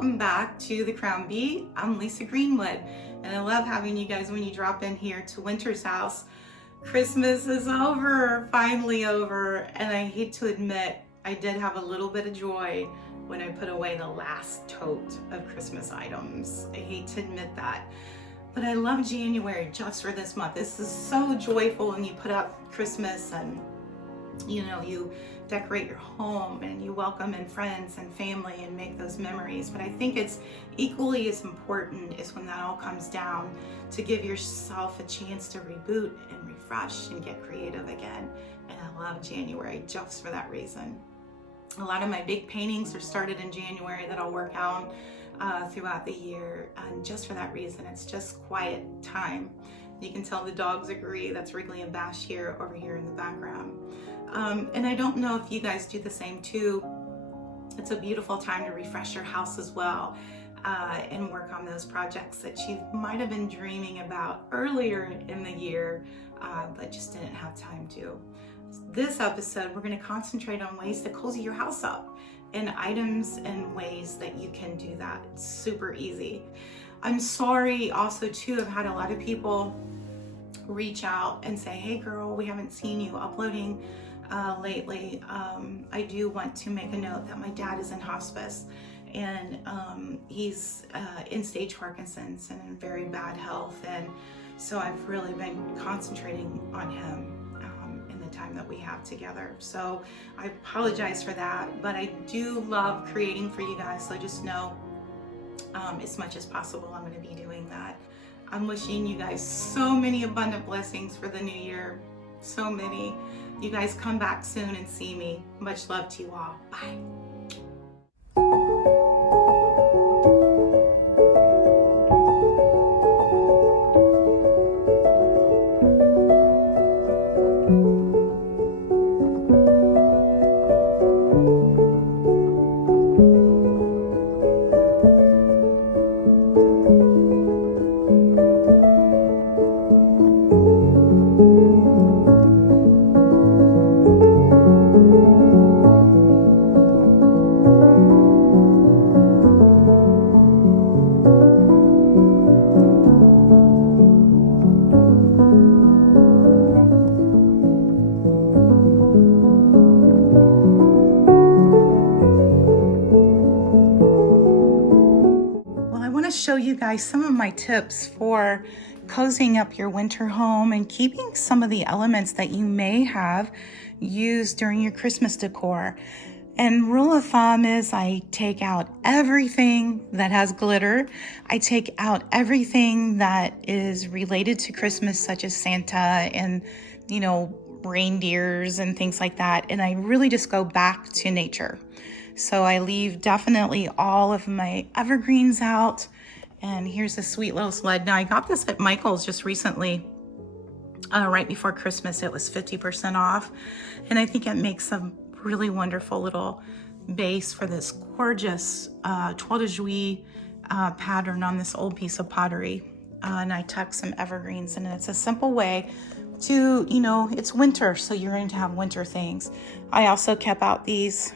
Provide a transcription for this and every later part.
welcome back to the Crown Bee. I'm Lisa Greenwood, and I love having you guys when you drop in here to Winter's house. Christmas is over, finally over, and I hate to admit I did have a little bit of joy when I put away the last tote of Christmas items. I hate to admit that, but I love January just for this month. This is so joyful when you put up Christmas and you decorate your home and you welcome in friends and family and make those memories. But I think it's equally as important is when that all comes down to give yourself a chance to reboot and refresh and get creative again. And I love January just for that reason. A lot of my big paintings are started in January that I'll work out throughout the year. And just for that reason, it's just quiet time. You can tell the dogs agree. That's Wrigley and Bash here over here in the background. And I don't know if you guys do the same too. It's a beautiful time to refresh your house as well and work on those projects that you might have been dreaming about earlier in the year, but just didn't have time to. This episode, we're going to concentrate on ways to cozy your house up and items and ways that you can do that. It's super easy. I'm sorry also too, I've had a lot of people reach out and say, hey girl, we haven't seen you uploading lately. I do want to make a note that my dad is in hospice and he's in stage Parkinson's and in very bad health, and so I've really been concentrating on him in the time that we have together. So I apologize for that, but I do love creating for you guys, so just know as much as possible I'm going to be doing that. I'm wishing you guys so many abundant blessings for the new year. So many. You guys come back soon and see me. Much love to you all. Bye. Show you guys some of my tips for cozying up your winter home and keeping some of the elements that you may have used during your Christmas decor. And rule of thumb is I take out everything that has glitter. I take out everything that is related to Christmas, such as Santa and, reindeers and things like that. And I really just go back to nature. So I leave definitely all of my evergreens out. And here's a sweet little sled. Now I got this at Michael's just recently, right before Christmas. It was 50% off. And I think it makes a really wonderful little base for this gorgeous toile de juillet pattern on this old piece of pottery. And I tuck some evergreens in it. It's a simple way to, it's winter, so you're going to have winter things. I also kept out these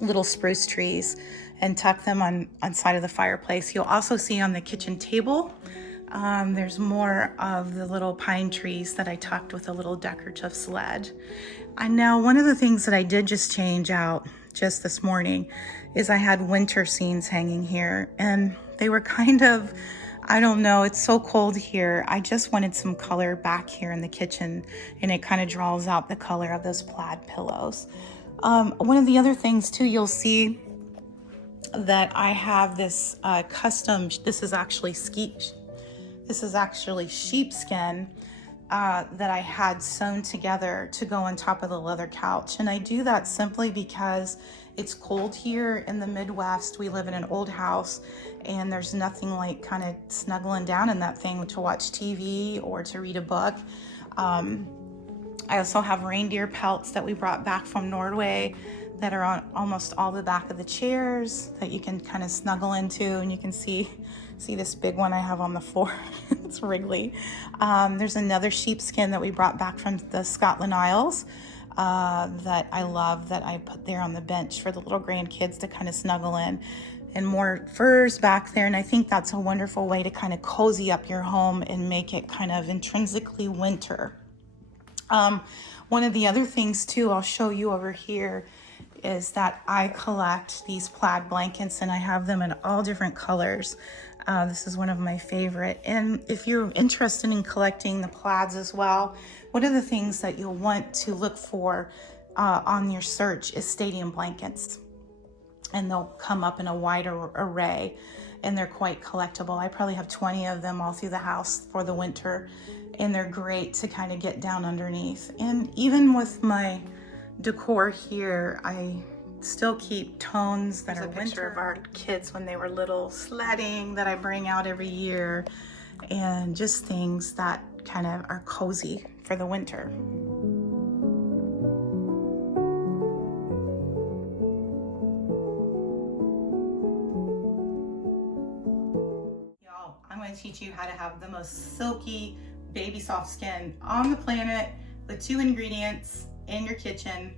little spruce trees and tuck them on side of the fireplace. You'll also see on the kitchen table, there's more of the little pine trees that I tucked with a little decorative sled. And now one of the things that I did just change out just this morning is I had winter scenes hanging here, and they were kind of, I don't know, it's so cold here. I just wanted some color back here in the kitchen, and it kind of draws out the color of those plaid pillows. One of the other things too, you'll see that I have this custom, this is actually sheepskin that I had sewn together to go on top of the leather couch. And I do that simply because it's cold here in the Midwest. We live in an old house, and there's nothing like kind of snuggling down in that thing to watch TV or to read a book. I also have reindeer pelts that we brought back from Norway that are on almost all the back of the chairs that you can kind of snuggle into, and you can see this big one I have on the floor. It's Wrigley. There's another sheepskin that we brought back from the Scotland Isles that I love that I put there on the bench for the little grandkids to kind of snuggle in, and more furs back there. And I think that's a wonderful way to kind of cozy up your home and make it kind of intrinsically winter. One of the other things too, I'll show you over here, is that I collect these plaid blankets, and I have them in all different colors. This is one of my favorite. And if you're interested in collecting the plaids as well, one of the things that you'll want to look for on your search is stadium blankets. And they'll come up in a wider array, and they're quite collectible. I probably have 20 of them all through the house for the winter, and they're great to kind of get down underneath. And even with my decor here, I still keep tones that are winter of our kids when they were little, sledding that I bring out every year, and just things that kind of are cozy for the winter. Y'all, I'm going to teach you how to have the most silky baby soft skin on the planet with 2 ingredients in your kitchen.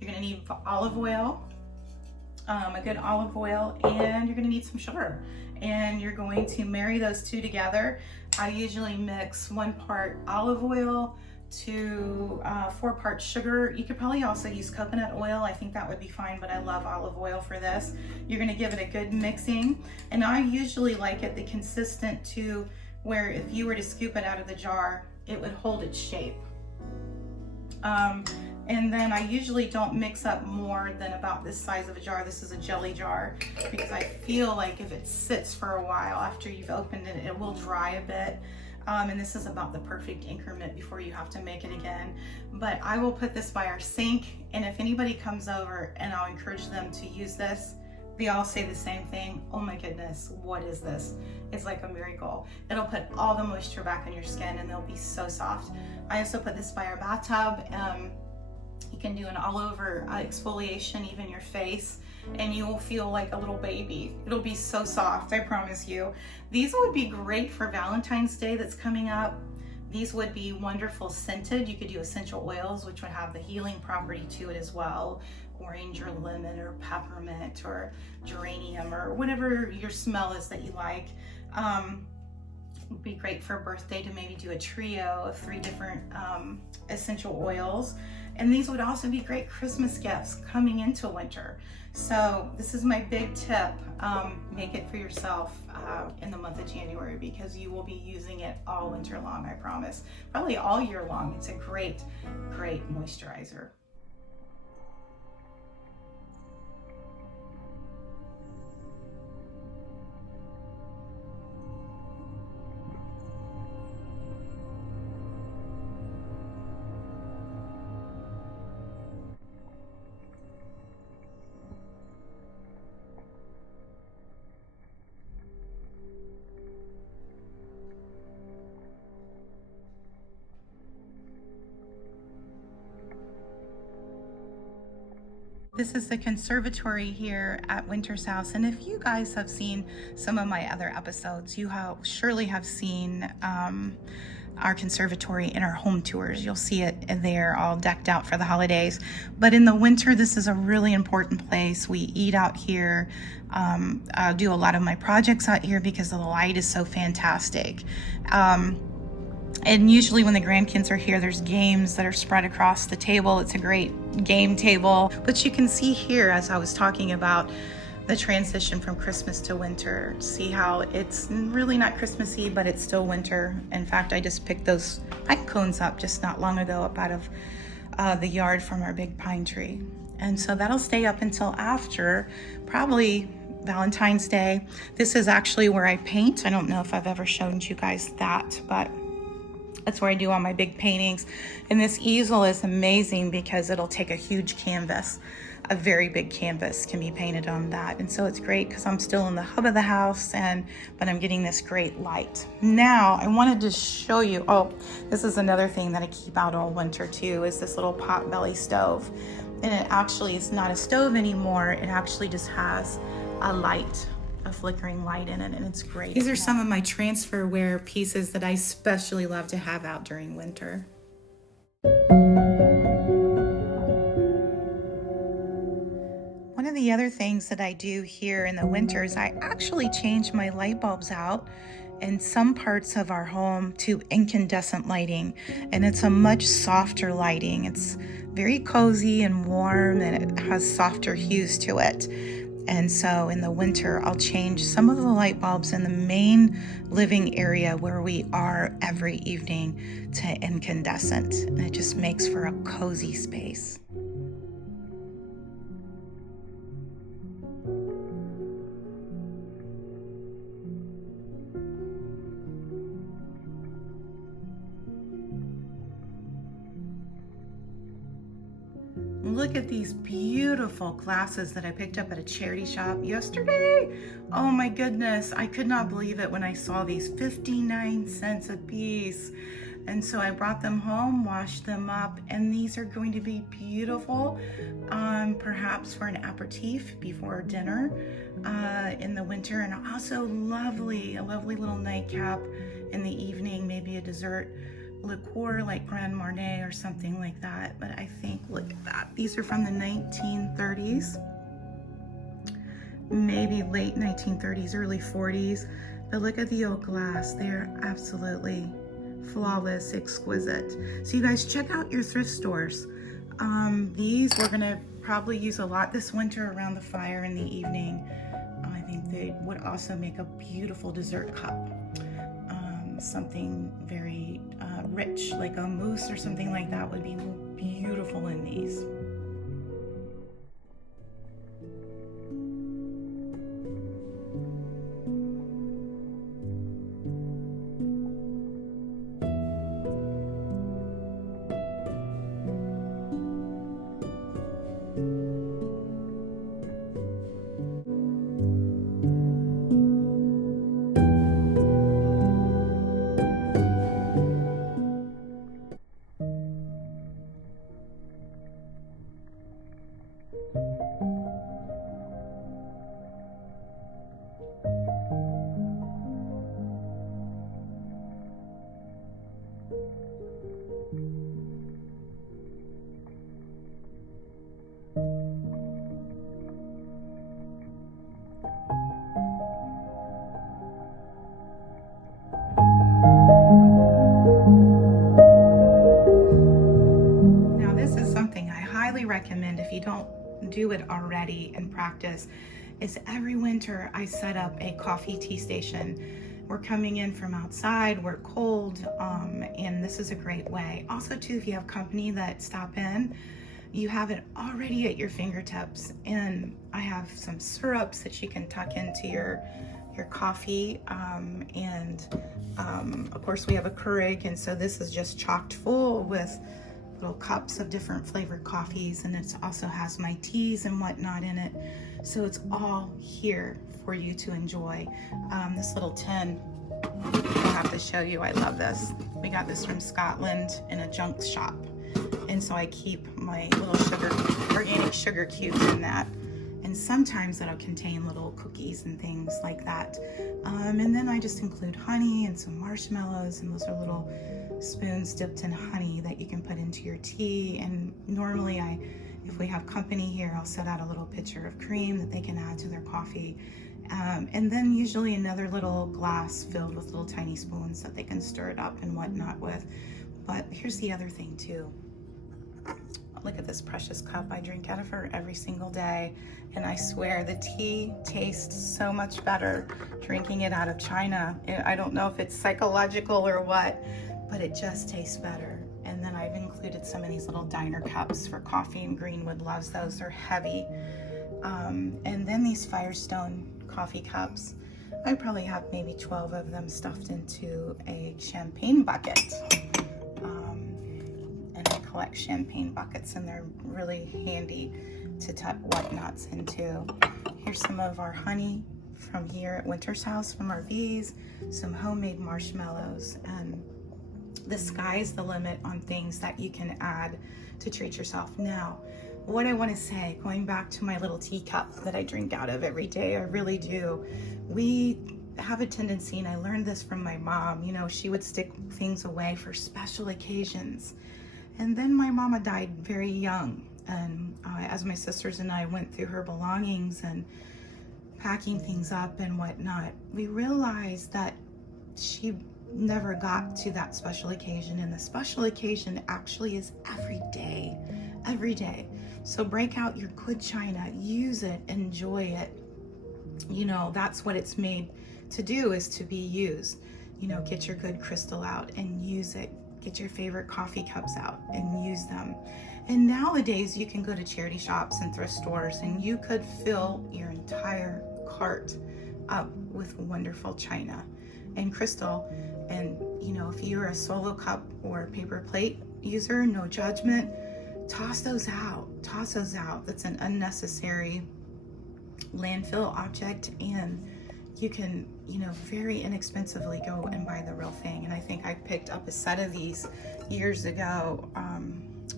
You're going to need olive oil, a good olive oil, and you're going to need some sugar. And you're going to marry those 2 together. I usually mix 1 part olive oil to 4 parts sugar. You could probably also use coconut oil. I think that would be fine, but I love olive oil for this. You're going to give it a good mixing. And I usually like it the consistent to where if you were to scoop it out of the jar, it would hold its shape. And then I usually don't mix up more than about this size of a jar. This is a jelly jar, because I feel like if it sits for a while after you've opened it, it will dry a bit. And this is about the perfect increment before you have to make it again. But I will put this by our sink, and if anybody comes over and I'll encourage them to use this, they all say the same thing. Oh my goodness, what is this? It's like a miracle. It'll put all the moisture back on your skin, and they'll be so soft. I also put this by our bathtub. You can do an all over exfoliation, even your face, and you will feel like a little baby. It'll be so soft, I promise you. These would be great for Valentine's Day that's coming up. These would be wonderful scented. You could do essential oils, which would have the healing property to it as well. Orange or lemon or peppermint or geranium or whatever your smell is that you like. Would be great for a birthday to maybe do a trio of 3 different essential oils. And these would also be great Christmas gifts coming into winter. So this is my big tip. Make it for yourself in the month of January, because you will be using it all winter long, I promise. Probably all year long. It's a great, great moisturizer. This is the conservatory here at Winter's house, and if you guys have seen some of my other episodes, you surely have seen our conservatory in our home tours. You'll see it there all decked out for the holidays. But in the winter, this is a really important place. We eat out here. I do a lot of my projects out here because the light is so fantastic. And usually when the grandkids are here, there's games that are spread across the table. It's a great game table. But you can see here, as I was talking about, the transition from Christmas to winter. See how it's really not Christmassy, but it's still winter. In fact, I just picked those pine cones up just not long ago up out of the yard from our big pine tree. And so that'll stay up until after, probably Valentine's Day. This is actually where I paint. I don't know if I've ever shown you guys that, but that's where I do all my big paintings. And this easel is amazing because it'll take a huge canvas. A very big canvas can be painted on that. And so it's great because I'm still in the hub of the house, but I'm getting this great light. Now, I wanted to show you, this is another thing that I keep out all winter too, is this little pot belly stove. And it actually is not a stove anymore. It actually just has a light, a flickering light in it, and it's great. These are some of my transferware pieces that I especially love to have out during winter. the other things that I do here in the winters, I actually change my light bulbs out in some parts of our home to incandescent lighting, and it's a much softer lighting. It's very cozy and warm, and it has softer hues to it. And so in the winter, I'll change some of the light bulbs in the main living area where we are every evening to incandescent, and it just makes for a cozy space. Look at these beautiful glasses that I picked up at a charity shop yesterday. Oh my goodness, I could not believe it when I saw these, 59 cents a piece. And so I brought them home, washed them up, and these are going to be beautiful, perhaps for an aperitif before dinner in the winter, and also a lovely little nightcap in the evening, maybe a dessert liqueur like Grand Marnier or something like that. But I think, look at that. These are from the 1930s, maybe late 1930s, early 40s. But look at the old glass. They're absolutely flawless, exquisite. So you guys check out your thrift stores. These we're gonna probably use a lot this winter around the fire in the evening. I think they would also make a beautiful dessert cup. Something very rich, like a mousse or something like that, would be beautiful in these. Recommend, if you don't do it already and practice, is every winter I set up a coffee tea station. We're coming in from outside, we're cold, and this is a great way. Also too, if you have company that stop in, you have it already at your fingertips. And I have some syrups that you can tuck into your coffee, and of course we have a Keurig, and so this is just chocked full with little cups of different flavored coffees, and it also has my teas and whatnot in it. So it's all here for you to enjoy. This little tin, I'll have to show you. I love this. We got this from Scotland in a junk shop. And so I keep my little organic sugar cubes in that. And sometimes that'll contain little cookies and things like that. And then I just include honey and some marshmallows, and those are little spoons dipped in honey that you can put into your tea. And normally if we have company here, I'll set out a little pitcher of cream that they can add to their coffee. And then usually another little glass filled with little tiny spoons that they can stir it up and whatnot with. But here's the other thing too. Look at this precious cup. I drink out of her every single day, and I swear the tea tastes so much better drinking it out of China. I don't know if it's psychological or what, but it just tastes better. And then I've included some of these little diner cups for coffee, and Greenwood loves those. They're heavy. And then these Firestone coffee cups. I probably have maybe 12 of them stuffed into a champagne bucket. And I collect champagne buckets, and they're really handy to tuck whatnots into. Here's some of our honey from here at Winter's house from our bees, some homemade marshmallows, and the sky's the limit on things that you can add to treat yourself. Now, what I want to say, going back to my little teacup that I drink out of every day, I really do. We have a tendency, and I learned this from my mom, you know, she would stick things away for special occasions. And then my mama died very young, And as my sisters and I went through her belongings and packing things up and whatnot, we realized that she never got to that special occasion, and the special occasion actually is every day, every day. So break out your good china, use it, enjoy it. You know, that's what it's made to do, is to be used. You know, get your good crystal out and use it. Get your favorite coffee cups out and use them. And nowadays you can go to charity shops and thrift stores and you could fill your entire cart up with wonderful china and crystal. And you know, if you're a solo cup or paper plate user, no judgment, toss those out. Toss those out. That's an unnecessary landfill object, and you can, you know, very inexpensively go and buy the real thing. And I think I picked up a set of these years ago.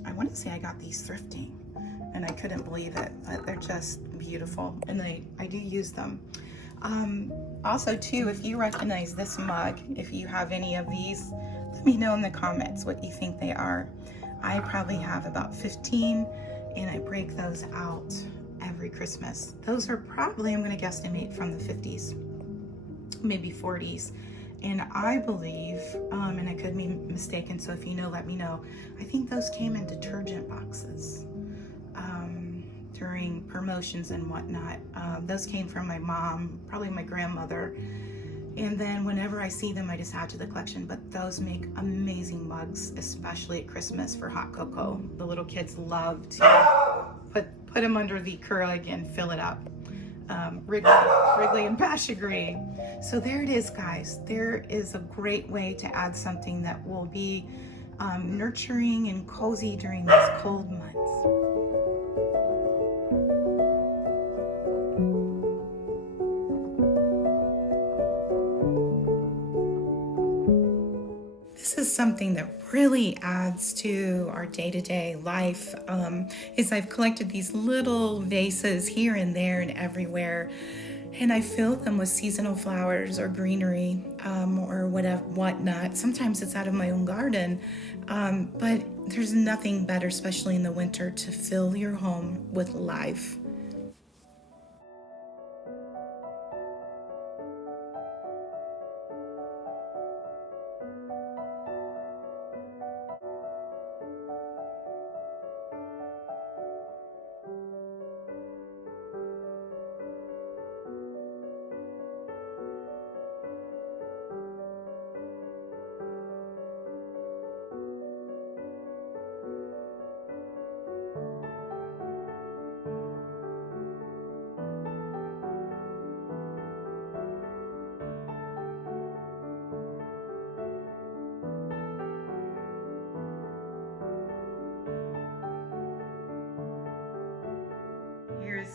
I want to say I got these thrifting, and I couldn't believe it, but they're just beautiful, and I do use them. Also too, if you recognize this mug, if you have any of these, let me know in the comments what you think they are. I probably have about 15, and I break those out every Christmas. Those are probably, I'm going to guesstimate, from the 50s, maybe 40s. And I believe, and I could be mistaken, so if you know, let me know, I think those came in detergent boxes during promotions and whatnot. Those came from my mom, probably my grandmother. And then whenever I see them, I just add to the collection. But those make amazing mugs, especially at Christmas for hot cocoa. The little kids love to put them under the Keurig and fill it up. Wrigley and Bash agree. So there it is, guys. There is a great way to add something that will be nurturing and cozy during these cold months. This is something that really adds to our day-to-day life, is I've collected these little vases here and there and everywhere, and I fill them with seasonal flowers or greenery, or whatnot. Sometimes it's out of my own garden, but there's nothing better, especially in the winter, to fill your home with life.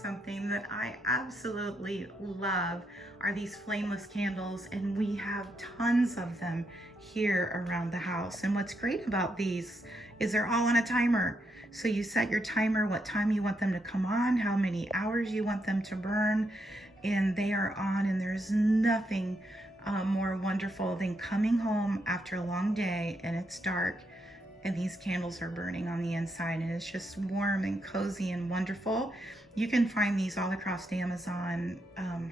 Something that I absolutely love are these flameless candles, and we have tons of them here around the house. And what's great about these is they're all on a timer. So you set your timer, what time you want them to come on, how many hours you want them to burn, and they are on. And there's nothing more wonderful than coming home after a long day and it's dark and these candles are burning on the inside, and it's just warm and cozy and wonderful. You can find these all across Amazon,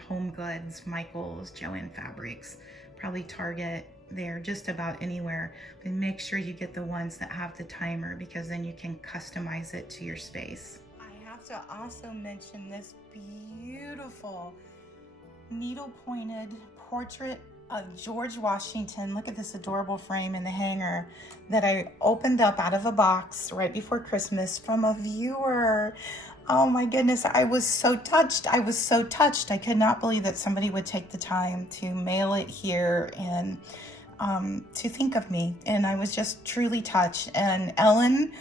Home Goods, Michael's, Joann Fabrics, probably Target. They're just about anywhere. But make sure you get the ones that have the timer, because then you can customize it to your space. I have to also mention this beautiful needle-pointed portrait of George Washington. Look at this adorable frame in the hanger that I opened up out of a box right before Christmas from a viewer. Oh my goodness, I was so touched. I was so touched. I could not believe that somebody would take the time to mail it here and to think of me. And I was just truly touched. And Ellen,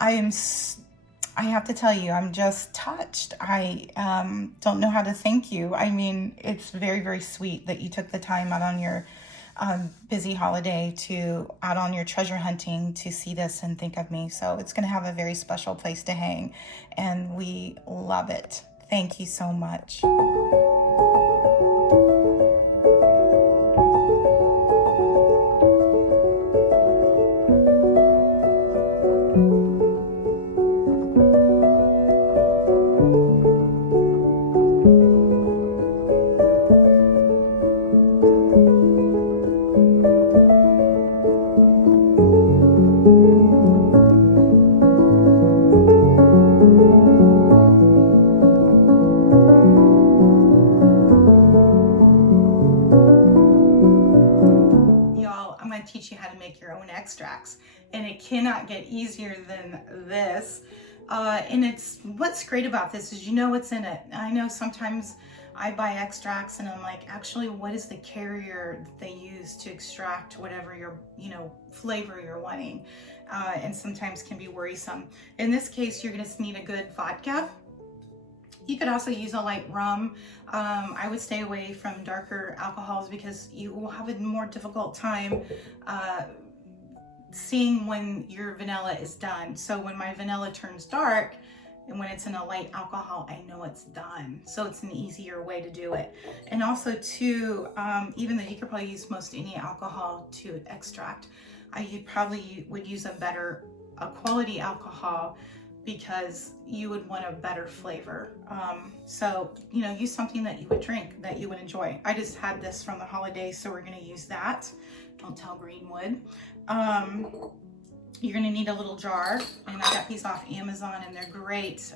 I have to tell you, I'm just touched. I don't know how to thank you. I mean, it's very, very sweet that you took the time out on your busy holiday out on your treasure hunting to see this and think of me. So it's going to have a very special place to hang, and we love it. Thank you so much. extracts, and it cannot get easier than this. And it's what's great about this is you know what's in it. I know sometimes I buy extracts and I'm like, actually, what is the carrier that they use to extract whatever your, flavor you're wanting? And sometimes can be worrisome. In this case, you're gonna need a good vodka. You could also use a light rum. I would stay away from darker alcohols because you will have a more difficult time seeing when your vanilla is done. So when my vanilla turns dark and when it's in a light alcohol, I know it's done. So it's an easier way to do it. And also too, even though you could probably use most any alcohol to extract, you probably would use a quality alcohol because you would want a better flavor. So, use something that you would drink, that you would enjoy. I just had this from the holidays, so we're gonna use that. Don't tell Greenwood. You're gonna need a little jar, and I got these off Amazon and they're great.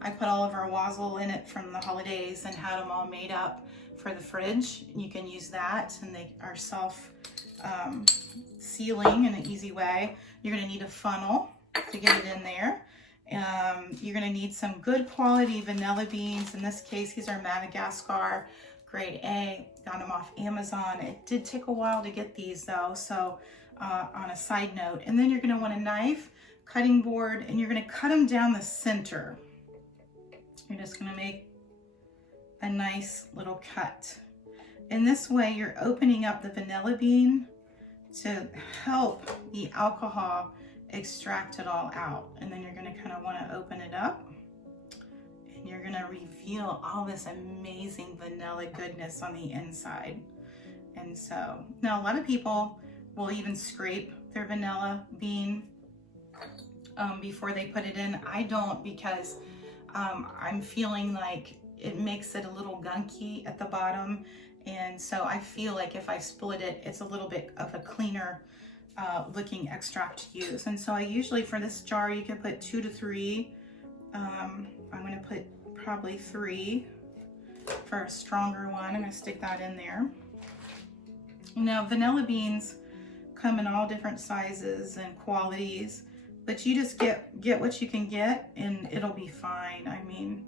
I put all of our wassail in it from the holidays and had them all made up for the fridge. You can use that, and they are self-sealing in an easy way. You're gonna need a funnel to get it in there. You're gonna need some good quality vanilla beans. In this case, these are Madagascar, grade A. Got them off Amazon. It did take a while to get these though, so on a side note. And then you're gonna want a knife, cutting board, and you're gonna cut them down the center. You're just gonna make a nice little cut. In this way, you're opening up the vanilla bean to help the alcohol extract it all out. And then you're gonna kind of wanna open it up and you're gonna reveal all this amazing vanilla goodness on the inside. And so, now a lot of people will even scrape their vanilla bean before they put it in. I don't, because I'm feeling like it makes it a little gunky at the bottom. And so I feel like if I split it, it's a little bit of a cleaner looking extract to use. And so I usually, for this jar, you can put 2 to 3. I'm gonna put probably 3 for a stronger one. I'm gonna stick that in there. Now, vanilla beans come in all different sizes and qualities, but you just get what you can get and it'll be fine. I mean,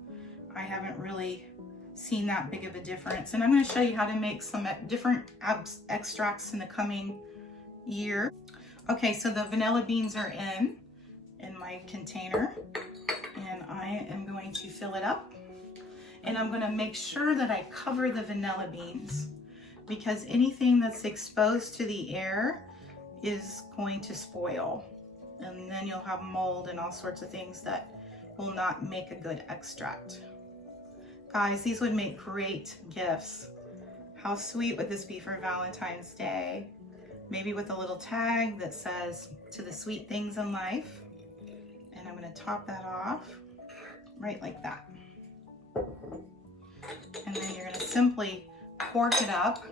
I haven't really seen that big of a difference. And I'm going to show you how to make some different extracts in the coming year. Okay, so the vanilla beans are in my container, and I am going to fill it up. And I'm going to make sure that I cover the vanilla beans, because anything that's exposed to the air is going to spoil. And then you'll have mold and all sorts of things that will not make a good extract. Guys, these would make great gifts. How sweet would this be for Valentine's Day? Maybe with a little tag that says, "To the sweet things in life." And I'm gonna top that off, right like that. And then you're gonna simply cork it up.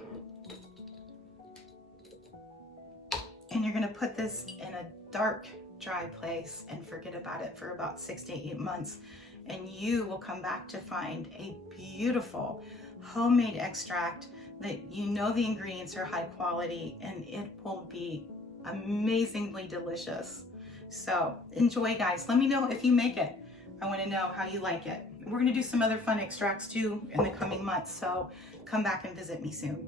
And you're gonna put this in a dark, dry place and forget about it for about 6 to 8 months. And you will come back to find a beautiful homemade extract that you know the ingredients are high quality, and it will be amazingly delicious. So enjoy, guys. Let me know if you make it. I want to know how you like it. We're going to do some other fun extracts too in the coming months, so come back and visit me soon.